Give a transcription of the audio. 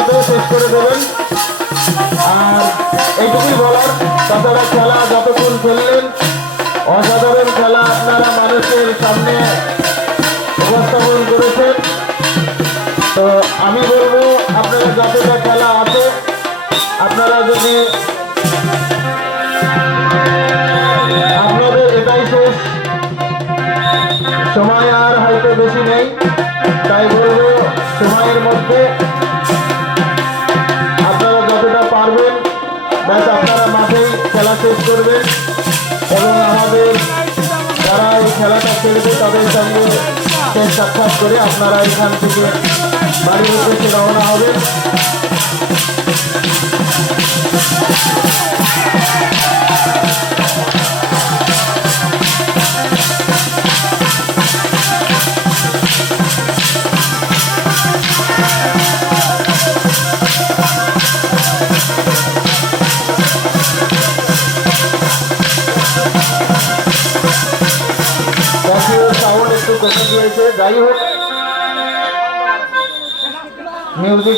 মধ্যে শেষ করে দেবেন। আর এইটুকুই বলার, তাছাড়া খেলা যতক্ষণ খেললেন অসাধারণ খেলা আপনারা মানুষের সামনে উপস্থাপন করেছেন। তো আমি বলবো আপনারা যতটা খেলা আছে আপনারা যদি আপনাদের এটাই শেষ সময়, আর হয়তো বেশি নেই, তাই বলবো সময়ের মধ্যে আপনারা যতটা পারবেন ব্যাস আপনারা মাঠেই খেলা শেষ করবেন এবং আমাদের যারা এই খেলাটা খেলবে তাদের সঙ্গে শেষ সাক্ষাৎ করে আপনারা এখান থেকে বাড়ির উদ্দেশ্যে রওনা হবেন। সাউন্ড একটু কমে গিয়েছে, যাই হোক মিউজিক